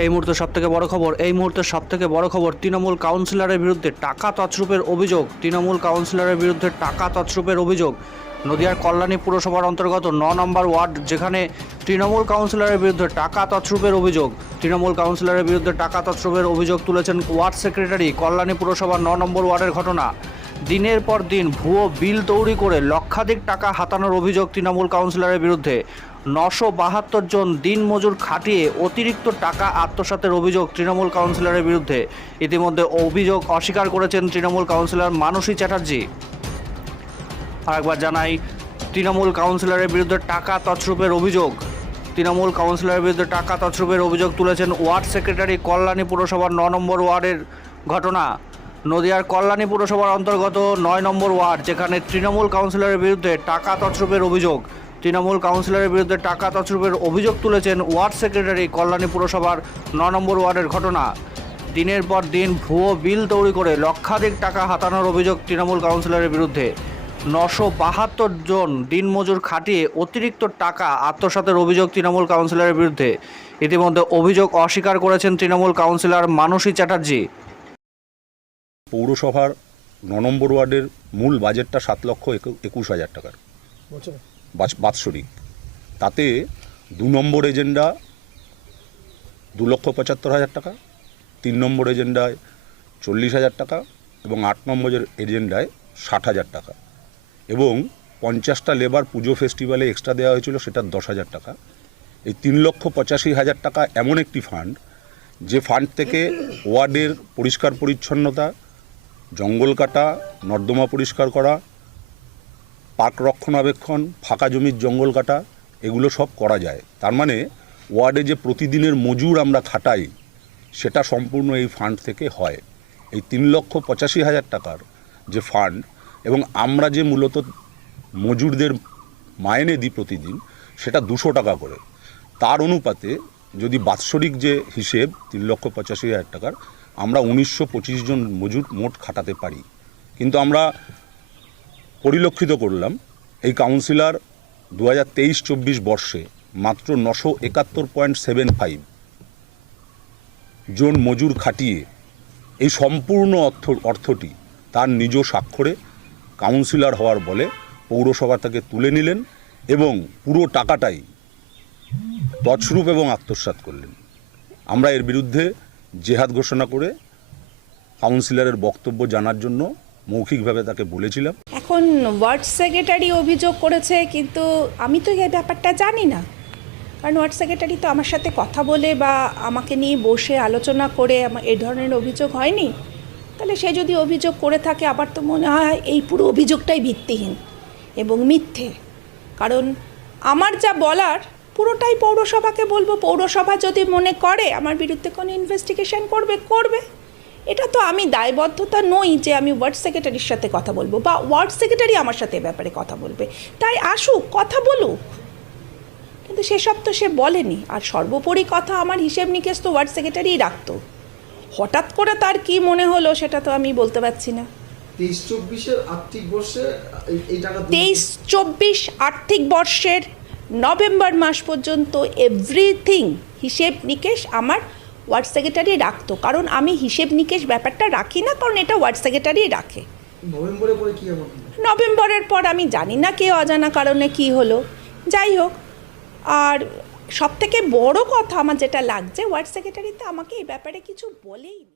এই মুহূর্তে সব থেকে বড় খবর, এই মুহূর্তে সব থেকে বড় খবর, তৃণমূল কাউন্সিলরের বিরুদ্ধে টাকা তছরূপের অভিযোগ, তৃণমূল কাউন্সিলরের বিরুদ্ধে টাকা তছরূপের অভিযোগ। নদিয়ার কল্যাণী পুরসভার অন্তর্গত ন নম্বর ওয়ার্ড, যেখানে তৃণমূল কাউন্সিলরের বিরুদ্ধে টাকা তছরূপের অভিযোগ, তৃণমূল কাউন্সিলরের বিরুদ্ধে টাকা তছরূপের অভিযোগ তুলেছেন ওয়ার্ড সেক্রেটারি, কল্যাণী পুরসভার ন নম্বর ওয়ার্ডের ঘটনা। দিনের পর দিন ভুয়ো বিল তৈরি করে লক্ষাধিক টাকা হাতানোর অভিযোগ তৃণমূল কাউন্সিলরের বিরুদ্ধে। নশো বাহাত্তর জন দিনমজুর খাটিয়ে অতিরিক্ত টাকা আত্মসাতের অভিযোগ তৃণমূল কাউন্সিলরের বিরুদ্ধে। ইতিমধ্যে অভিযোগ অস্বীকার করেছেন তৃণমূল কাউন্সিলর মানসী চ্যাটার্জি। আরেকবার জানাই, তৃণমূল কাউন্সিলরের বিরুদ্ধে টাকা তছরূপের অভিযোগ। তৃণমূল কাউন্সিলরের বিরুদ্ধে টাকা তছরূপের অভিযোগ তুলেছেন ওয়ার্ড সেক্রেটারি কল্যাণী পুরসভার ন নম্বর ওয়ার্ডের ঘটনা। নদিয়ার কল্যাণী পুরসভার অন্তর্গত নয় নম্বর ওয়ার্ড, যেখানে তৃণমূল কাউন্সিলরের বিরুদ্ধে টাকা তছরূপের অভিযোগ। তৃণমূল কাউন্সিলরের বিরুদ্ধে টাকা তছরূপের অভিযোগ তুলেছেন ওয়ার্ড সেক্রেটারি কল্যাণী পুরসভার ন নম্বর ওয়ার্ডের ঘটনা। দিনের পর দিন ভুয়ো বিল তৈরি করে লক্ষাধিক টাকা হাতানোর অভিযোগ তৃণমূল কাউন্সিলরের বিরুদ্ধে। নশো বাহাত্তর জন দিনমজুর খাটিয়ে অতিরিক্ত টাকা আত্মসাতের অভিযোগ তৃণমূল কাউন্সিলরের বিরুদ্ধে। ইতিমধ্যে অভিযোগ অস্বীকার করেছেন তৃণমূল কাউন্সিলর মানসী চ্যাটার্জি। পৌরসভার ন নম্বর ওয়ার্ডের মূল বাজেটটা সাত লক্ষ একুশ হাজার টাকার। বাৎসরিক। তাতে দু নম্বর এজেন্ডা দু লক্ষ পঁচাত্তর হাজার টাকা, তিন নম্বর এজেন্ডায় চল্লিশ হাজার টাকা এবং আট নম্বরের এজেন্ডায় ষাট হাজার টাকা এবং পঞ্চাশটা লেবার পুজো ফেস্টিভ্যালে এক্সট্রা দেওয়া হয়েছিল সেটা দশ হাজার টাকা। এই তিন লক্ষ পঁচাশি হাজার টাকা এমন একটি ফান্ড যে ফান্ড থেকে ওয়ার্ডের পরিষ্কার পরিচ্ছন্নতা, জঙ্গল কাটা, নর্দমা পরিষ্কার করা পার্ক রক্ষণাবেক্ষণ, ফাঁকা জমির জঙ্গল কাটা, এগুলো সব করা যায়। তার মানে ওয়ার্ডে যে প্রতিদিনের মজুর আমরা খাটাই, সেটা সম্পূর্ণ এই ফান্ড থেকে হয়। এই তিন লক্ষ পঁচাশি হাজার টাকার যে ফান্ড এবং আমরা যে মূলত মজুরদের মাইনে দিই প্রতিদিন, সেটা দুশো টাকা করে। তার অনুপাতে যদি বাৎসরিক যে হিসেব তিন লক্ষ পঁচাশি হাজার টাকার, আমরা উনিশশো পঁচিশ জন মজুর মোট খাটাতে পারি। কিন্তু আমরা পরিলক্ষিত করলাম, এই কাউন্সিলর দু হাজার তেইশ চব্বিশ বর্ষে মাত্র নশো একাত্তর পয়েন্ট সেভেন ফাইভ জন মজুর খাটিয়ে এই সম্পূর্ণ অর্থ, অর্থটি তার নিজ স্বাক্ষরে কাউন্সিলর হওয়ার বলে পৌরসভা থেকে তুলে নিলেন এবং পুরো টাকাটাই তছরূপ এবং আত্মসাৎ করলেন। আমরা এর বিরুদ্ধে জেহাদ ঘোষণা করে কাউন্সিলরের বক্তব্য জানার জন্য মৌখিকভাবে তাকে বলেছিলাম। এখন ওয়ার্ড সেক্রেটারি অভিযোগ করেছে, কিন্তু আমি তো এই ব্যাপারটা জানি না। কারণ ওয়ার্ড সেক্রেটারি তো আমার সাথে কথা বলে বা আমাকে নিয়ে বসে আলোচনা করে আমার এই ধরনের অভিযোগ হয়নি। তাহলে সে যদি অভিযোগ করে থাকে আবার তো মনে হয় এই পুরো অভিযোগটাই ভিত্তিহীন এবং মিথ্যে। কারণ আমার যা বলার, পুরোটাই পৌরসভাকে বলব। পৌরসভা যদি মনে করে, আমার বিরুদ্ধে কোনো ইনভেস্টিগেশন করবে করবে। এটা তো আমি দায়বদ্ধতা নই যে আমি ওয়ার্ড সেক্রেটারির সাথে কথা বলব বা ওয়ার্ড সেক্রেটারি আমার সাথে এ ব্যাপারে কথা বলবে। তাই আসুক কথা বলুক। কিন্তু সেসব তো সে বলেনি। আর সর্বোপরি কথা আমার হিসেব নিকেশ তো ওয়ার্ড সেক্রেটারিই রাখতো। হঠাৎ করে তার কি মনে হলো সেটা তো আমি বলতে পারছি না। তেইশ চব্বিশ আর্থিক বর্ষের নভেম্বর মাস পর্যন্ত এভরিথিং হিসেব নিকেশ আমার ওয়ার্ড সেক্রেটারি রাখতো কারণ আমি হিসেব নিকেশ ব্যাপারটা রাখি না কারণ এটা ওয়ার্ড সেক্রেটারি রাখে? নভেম্বরের পর আমি জানি না কে অজানা কারণে কি হলো যাই হোক আর সব থেকে বড় কথা আমার যেটা লাগছে ওয়ার্ড সেক্রেটারিতে আমাকে এই ব্যাপারে কিছু বলেই।